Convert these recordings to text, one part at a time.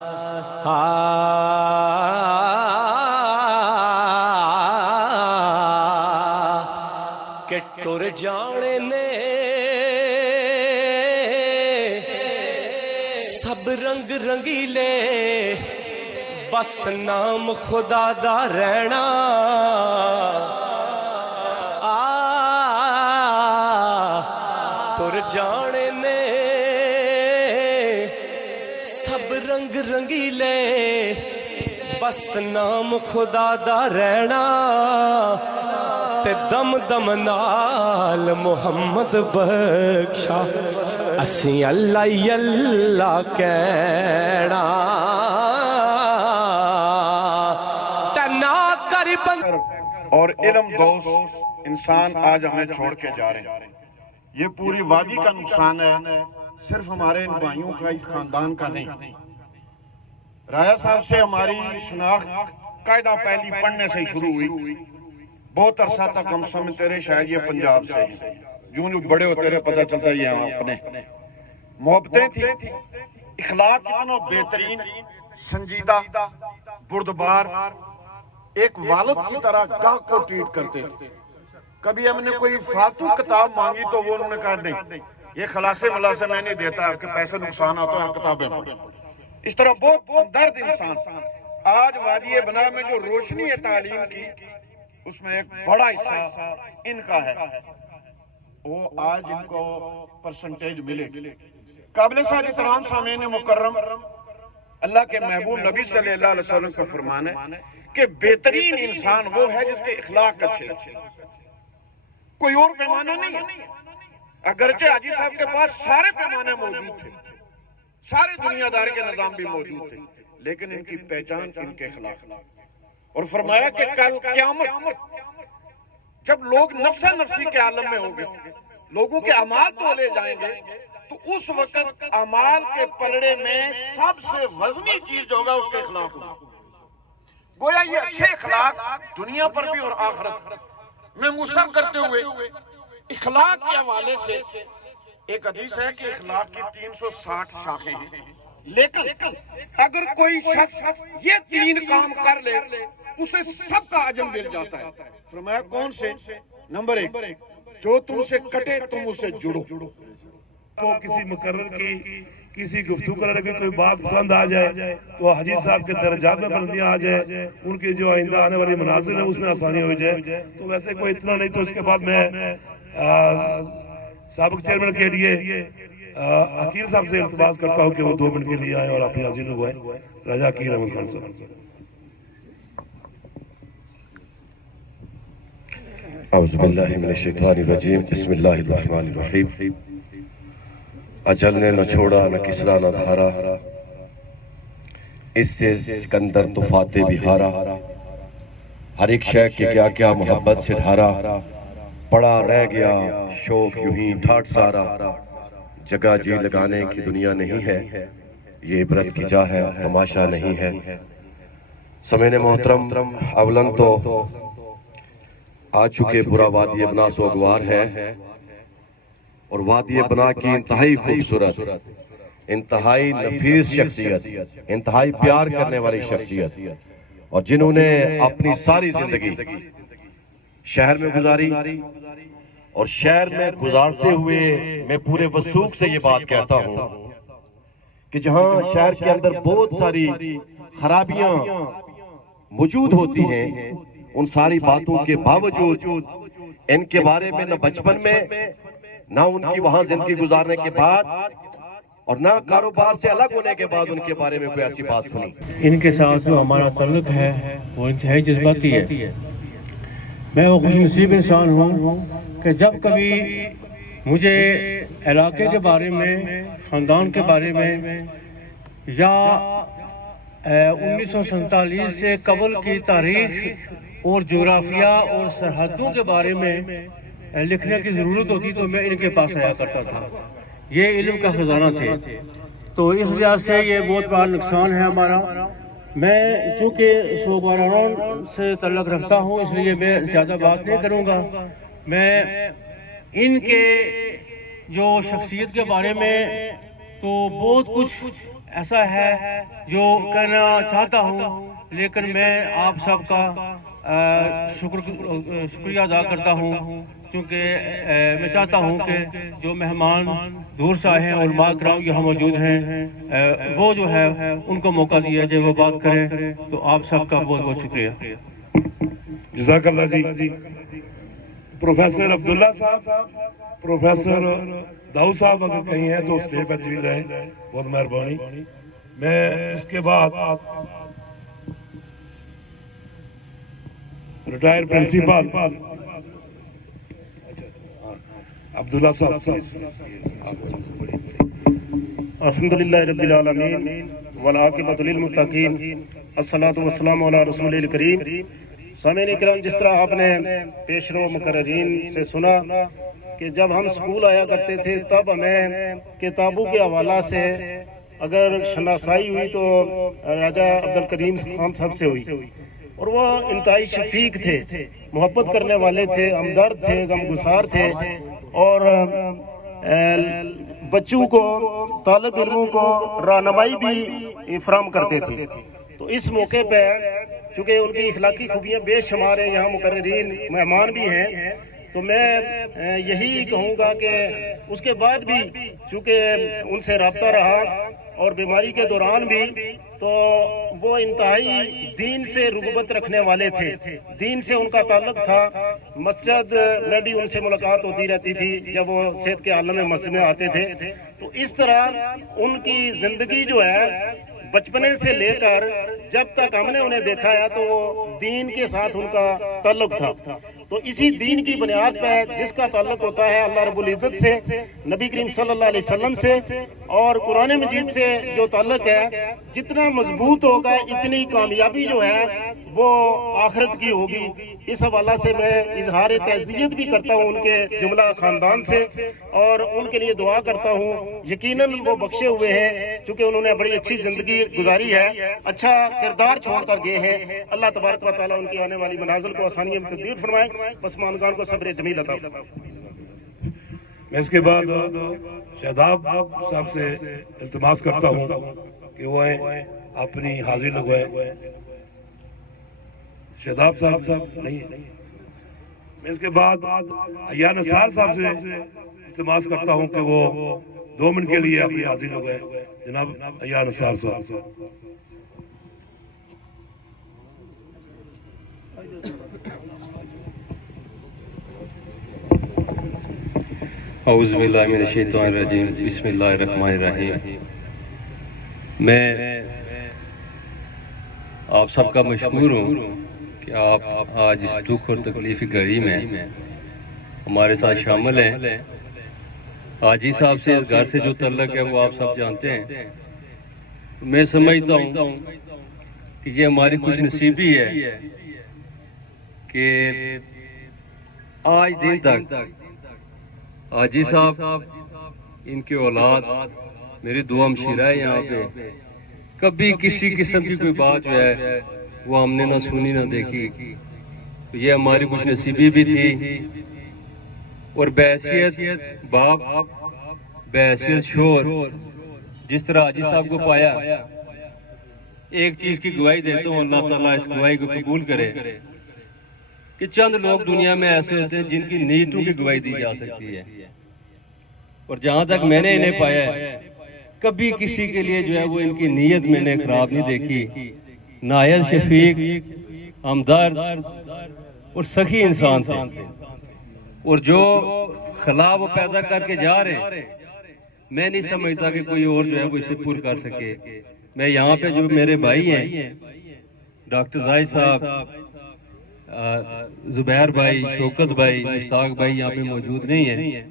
کہ ٹر جانے نے سب رنگ رنگیلے بس نام خدا دا رہنا ٹر جانے نے سب رنگ رنگیلے بس نام خدا دا رہنا تے دم دم نال محمد بخشا اسی اللہ اللہ کہنا تے نہ کر اور علم دوست انسان آج ہمیں چھوڑ کے جا رہے ہیں. یہ پوری وادی کا نقصان ہے، صرف ہمارے ان بھائیوں کا اس خاندان کا نہیں. رایا صاحب سے ہماری شناخت قاعدہ پہلی پڑھنے سے شروع ہوئی. بہت عرصہ تک ہم سمجھتے رہے شاید یہ پنجاب سے ہیں. جوں جو بڑے ہوتے رہے پتہ چلتا ہے یہ اپنے محبتیں تھی. اخلاق اتنا بہترین، سنجیدہ، بردبار، ایک والد کی طرح گاہ کو ٹریٹ کرتے. کبھی ہم نے کوئی فالتو کتاب مانگی تو وہ انہوں نے کہا نہیں، یہ خلاصے ملاسے میں نہیں دیتا کہ پیسے نقصان آتا ہے کتابیں پڑھ. اس طرح بہت ہمدرد انسان. آج وادی بنا میں جو روشنی ہے تعلیم کی، اس میں ایک بڑا حصہ ان کا ہے. وہ آج ان کو پرسنٹیج ملے. قابل سعادت احترام سامعین مکرم، اللہ کے محبوب نبی صلی اللہ علیہ وسلم کا فرمان ہے کہ بہترین انسان وہ ہے جس کے اخلاق اچھے. کوئی اور پیمانہ نہیں ہے. اگرچہ حاجی صاحب کے پاس سارے پیمانے موجود تھے، سارے دنیا داری کے نظام بھی موجود تھے، لیکن ان کی پہچان ان کے اخلاق. اور فرمایا کہ کل قیامت جب لوگ نفس نفسی کے عالم میں ہوں گے، لوگوں کے اعمال تولے جائیں گے، تو اس وقت اعمال کے پلڑے میں سب سے وزنی چیز جو ہوگا اس کے اخلاق ہوگا. گویا یہ اچھے اخلاق دنیا پر بھی اور آخرت میں مصر کرتے ہوئے اخلاق کے حوالے سے ایک حدیث ہے کہ اخلاق کی 360 شاخیں ہیں، لیکن اگر کوئی شخص یہ 3 کام کر لے اسے سب کا عجم مل جاتا ہے. فرمایا کون سے؟ نمبر 1، جو تم سے کٹے تم اسے جڑو. وہ کسی مقرر کی کسی گفتگو کرنے کی کوئی بات پسند آ جائے تو حاجی صاحب کے درجات میں بلندیاں آ جائے، ان کی جو آئندہ آنے والی مناظر ہے اس میں آسانی ہو جائے. تو ویسے کوئی اتنا نہیں. تو اس کے بعد میں سابق چیئرمین کے لیے عقیل صاحب سے التماس کرتا ہوں کہ وہ 2 منٹ کے لیے آئے اور اپنی حاضری لگوائیں. راجہ عقیل احمد خان صاحب. اعوذ باللہ من الشیطان الرجیم، بسم اللہ الرحمن الرحیم. اجل نے نہ چھوڑا نہ کسرا نہ دھارا، اس سے سکندر تو فاتح بھی ہارا. ہر ایک شے کے کیا کیا محبت سے ڈھارا، پڑا رہ گیا شوق یوں ہی ٹھاٹ سارا. جگہ جی لگانے کی دنیا نہیں ہے، یہ عبرت کی جا ہے تماشا نہیں ہے. سمعین محترم، اولن تو آ چکے برا وادی ابنا سوگوار ہے، اور وادی ابنا کی انتہائی خوبصورت، انتہائی نفیس شخصیت، انتہائی پیار کرنے والی شخصیت، اور جنہوں نے اپنی ساری زندگی شہر میں گزاری. اور شہر میں گزارتے ہوئے میں پورے وثوق سے یہ بات کہتا ہوں کہ جہاں شہر کے اندر بہت ساری خرابیاں موجود ہوتی ہیں، ان ساری باتوں کے باوجود ان کے بارے میں نہ بچپن میں، نہ ان کی وہاں زندگی گزارنے کے بعد، اور نہ کاروبار سے الگ ہونے کے بعد ان کے بارے میں کوئی ایسی بات سنی. ان کے ساتھ جو ہمارا تعلق ہے وہ انتہائی جذباتی ہے. میں وہ خوش نصیب انسان ہوں کہ جب کبھی مجھے علاقے کے بارے میں، خاندان کے بارے میں، یا 1947 سے قبل کی تاریخ اور جغرافیہ اور سرحدوں کے بارے میں لکھنے کی ضرورت ہوتی تو میں ان کے پاس آیا کرتا تھا. یہ علم کا خزانہ تھے. تو اس لحاظ سے یہ بہت بڑا نقصان ہے ہمارا. میں چونکہ سوگواران سے تعلق رکھتا ہوں اس لیے میں زیادہ بات نہیں کروں گا. میں ان کے جو شخصیت کے بارے میں تو بہت کچھ ایسا ہے جو کہنا چاہتا ہوں، لیکن میں آپ سب کا شکریہ ادا کرتا ہوں، کیونکہ میں چاہتا ہوں کہ جو مہمان دور سے آئے ہیں، علماء کرام یہاں موجود ہیں، وہ جو ہے ان کو موقع دیا جائے وہ بات کریں، تو آپ سب کا بہت بہت شکریہ۔ جزاک اللہ جی۔ پروفیسر عبداللہ صاحب، پروفیسر داؤد صاحب اگر کہیں ہیں تو اسٹیج پہ تشریف لائیں، بہت مہربانی۔ میں اس کے بعد ریٹائر پرنسپل عبداللہ صاحب۔ الحمدللہ رب العالمین والعاقبۃ للمتقین، الصلاۃ والسلام علی رسول الکریم۔ سامعین اکرام، جس طرح آپ نے پیشرو مقررین سے سنا کہ جب ہم اسکول آیا کرتے تھے تب ہمیں کتابوں کے حوالہ سے اگر شناسائی ہوئی تو راجہ عبدالکریم خان صاحب سے ہوئی، اور وہ انتہائی شفیق تھے، محبت کرنے والے تھے، ہمدرد تھے، غمگسار تھے، اور بچوں کو، طالب علموں کو رہنمائی بھی فراہم کرتے تھے۔ تو اس موقع پہ چونکہ ان کی اخلاقی خوبیاں بے شمار ہیں، یہاں مقررین مہمان بھی ہیں، تو میں یہی کہوں گا کہ اس کے بعد بھی چونکہ ان سے رابطہ رہا اور بیماری کے دوران بھی، تو وہ انتہائی دین سے رغبت رکھنے والے تھے، دین سے ان کا تعلق تھا۔ مسجد میں بھی ان سے ملاقات ہوتی رہتی تھی جب وہ صحت کے عالم میں مسجد میں آتے تھے۔ تو اس طرح ان کی زندگی جو ہے بچپنے سے لے کر جب تک ہم نے انہیں دیکھا ہے تو وہ دین کے ساتھ ان کا تعلق تھا۔ تو اسی دین کی بنیاد پہ جس کا تعلق ہوتا ہے اللہ رب العزت سے، نبی کریم صلی اللہ علیہ وسلم سے اور قرآن مجید سے جو تعلق ہے، جتنا مضبوط ہوگا اتنی کامیابی جو ہے وہ آخرت کی ہوگی۔ اس حوالہ سے میں اظہار تعزیت بھی کرتا ہوں ان کے جملہ خاندان سے، اور ان کے لیے دعا کرتا ہوں۔ یقیناً وہ بخشے ہوئے ہیں چونکہ انہوں نے بڑی اچھی زندگی گزاری ہے، اچھا کردار چھوڑ کر گئے ہیں۔ اللہ تبارک و تعالیٰ ان کی آنے والی منازل کو آسانیوں میں تبدیل فرمائے، پسماندگان کو صبر جمیل عطا فرمائے۔ میں اس کے بعد شہداب صاحب سے التماس کرتا ہوں کہ وہ اپنی حاضری لگوائے۔ شہداب صاحب نہیں، میں اس کے بعد عیاں نثار صاحب سے التماس کرتا ہوں کہ وہ 2 منٹ کے لیے اپنی حاضری لگوائے۔ جناب عیاں نثار صاحب۔ اعوذ باللہ من الشیطان الرجیم، بسم اللہ الرحمن الرحیم۔ میں آپ سب کا مشکور ہوں کہ آپ آج اس دکھ اور تکلیف کی گھڑی میں ہمارے ساتھ شامل ہیں۔ حاجی صاحب سے اس گھر سے جو تعلق ہے وہ آپ سب جانتے ہیں۔ میں سمجھتا ہوں کہ یہ ہماری خوش نصیبی ہے کہ آج دن تک حاجی صاحب، ان کے اولاد، میری دو ہمشیرہ ہے یہاں پہ، کبھی کسی قسم کی کوئی بات جو ہے وہ ہم نے نہ سنی نہ دیکھی۔ تو یہ ہماری خوش نصیبی بھی تھی، اور بحیثیت باپ، بحیثیت شور، جس طرح حاجی صاحب کو پایا، ایک چیز کی گواہی دیتا ہوں، اللہ تعالیٰ اس گواہی کو قبول کرے کہ چند لوگ دنیا میں ایسے ہوتے ہیں جن کی نیتوں کی گواہی دی جا سکتی ہے، اور جہاں تک میں نے انہیں پایا ہے کبھی کسی کے لیے جو ہے وہ ان کی نیت میں نے خراب نہیں دیکھی۔ نہایت شفیق، ہمدرد اور سخی انسان تھے، اور جو خلا وہ پیدا کر کے جا رہے ہیں میں نہیں سمجھتا کہ کوئی اور جو ہے وہ اسے پور کر سکے۔ میں یہاں پہ جو میرے بھائی ہیں، ڈاکٹر زاہد صاحب، زبیر بھائی، شوکت بھائی، مشتاق بھائی یہاں پہ موجود نہیں ہیں،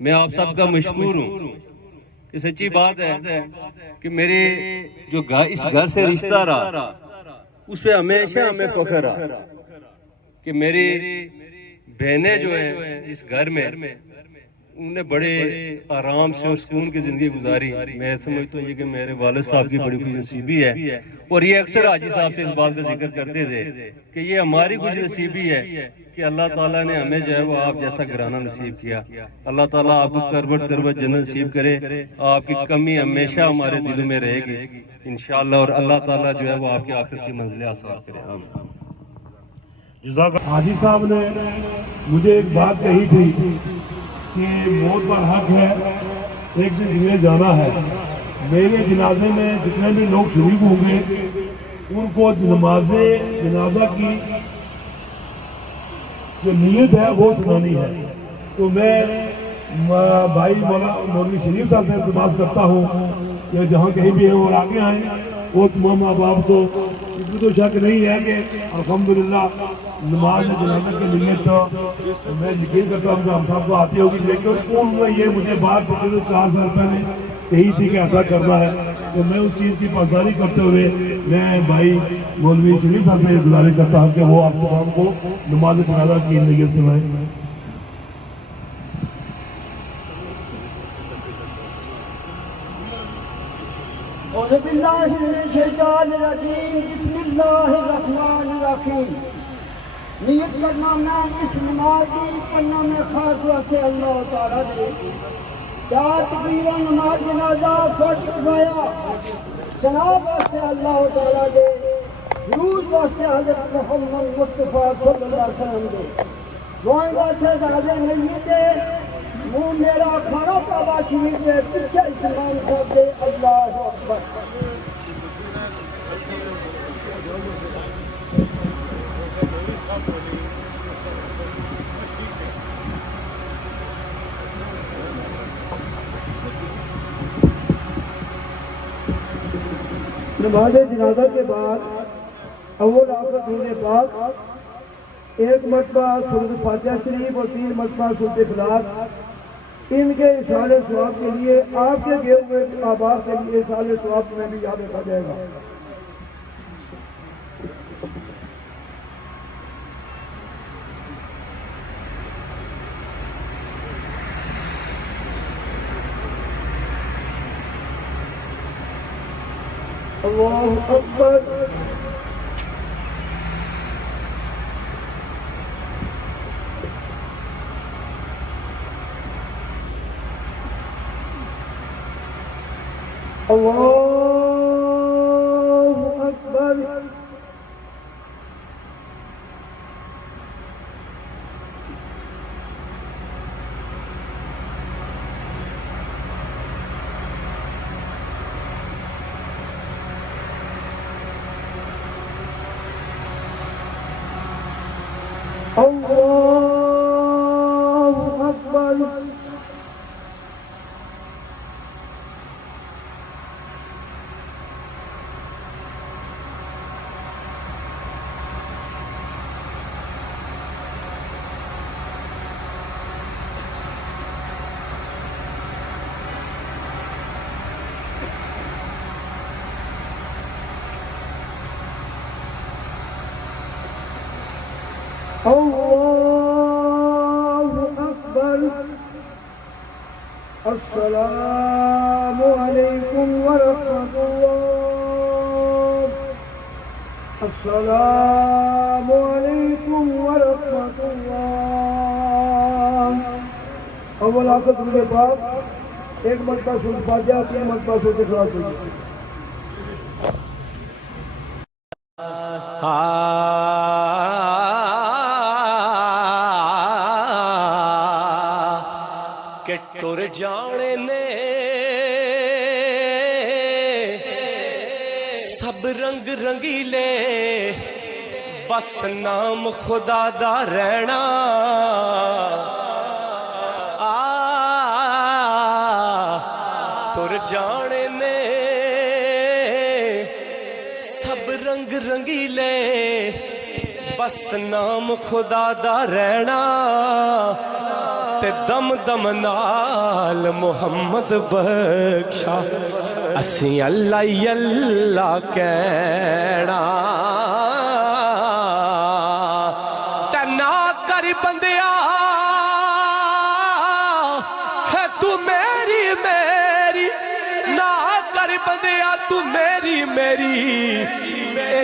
میں آپ سب کا مشکور ہوں۔ یہ سچی بات ہے کہ میری جو اس گھر سے رشتہ رہا اس پہ ہمیشہ ہمیں فخر رہا کہ میری بہنیں جو ہیں اس گھر میں انہوں نے بڑے آرام سے اور سکون کی زندگی گزاری. میں سمجھتا ہوں یہ کہ میرے والد صاحب کی بڑی خوش نصیبی ہے, اور یہ اکثر حاجی صاحب سے اس بات کا ذکر کرتے تھے کہ یہ ہماری خوش نصیبی ہے کہ اللہ تعالیٰ نے ہمیں جو ہے وہ آپ جیسا گھرانہ نصیب کیا. اللہ تعالیٰ آپ کو کروٹ کروٹ جنت نصیب کرے. آپ کی کمی ہمیشہ ہمارے دلوں میں رہے گی انشاءاللہ, اور اللہ تعالیٰ جو ہے وہ آپ کی آخرت کی منزلیں آسان کرے. آمین. حاجی صاحب نے مجھے ایک بات کہی تھی کہ موت پر حق ہے, ایک دن دنیا جانا ہے. میرے جنازے میں جتنے بھی لوگ شریک ہوں گے ان کو نماز جنازہ کی جو نیت ہے وہ سنانی ہے. تو میں بھائی مولوی شریف صاحب سے التماس کرتا ہوں کہ جہاں کہیں بھی ہیں اور آگے آئیں, وہ تمام احباب کو اس میں تو شک نہیں ہے کہ الحمدللہ نماز جنازہ کی نیت میں یقین کرتا ہوں کہ ہم سب کو آتی ہوگی, لیکن ان میں یہ مجھے بات 4 سال پہلے یہی تھی کہ ایسا کرنا ہے. تو میں اس چیز کی پاسداری کرتے ہوئے میں بھائی مولوی شریف صاحب سے گزارش کرتا ہوں کہ وہ آپ تمام کو نماز جنازہ کی نیت سنائیں. اعوذ باللہ من الشیطان الرجیم, بسم اللہ الرحمن الرحیم. نیت کرنا میں اس نماز کی پڑھنا میں خاص واسطے اللہ تعالیٰ نے 4 تکبیروں نماز جنازہ فرض کروایا. جناب واسطے اللہ تعالیٰ نے درود واسطے حضرت محمد مصطفیٰ صلی اللہ علیہ وسلم دے دعائیں واسطے زیادہ نہیں دے منہ میرا کھانا پاوا شریف دے پیچھے اسلام صاحب دے. اللہ اکبر. نماز جنازہ کے بعد اول آخر درود پاک 1 مرتبہ سورۃ فاتحہ شریف اور 3 مرتبہ سورۃ اخلاص, ان کے اصحال ثواب کے لیے آپ کے گئے ہوئے آباد کے لیے اصحال ثواب میں بھی یاد رکھا جائے گا. اللہ اکبر. اللہ اکبر. اللہ اکبر. اللہ اکبر. السلام علیکم ورحمۃ اللہ. السلام علیکم ورحمۃ اللہ. اول آخر درود پاک 1 مرتبہ سورۃ فاتحہ 3 مرتبہ سورۃ اخلاص. کہ ٹر جانے نے سب رنگ رنگیلے, بس نام خدا دا رہنا. ٹر جانے نے سب رنگ رنگیلے, بس نام خدا دا رہنا. تے دم دم نال محمد بخشا اسی اللہ اللہ کہنا. تے نہ کر بندیا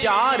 4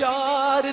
4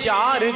4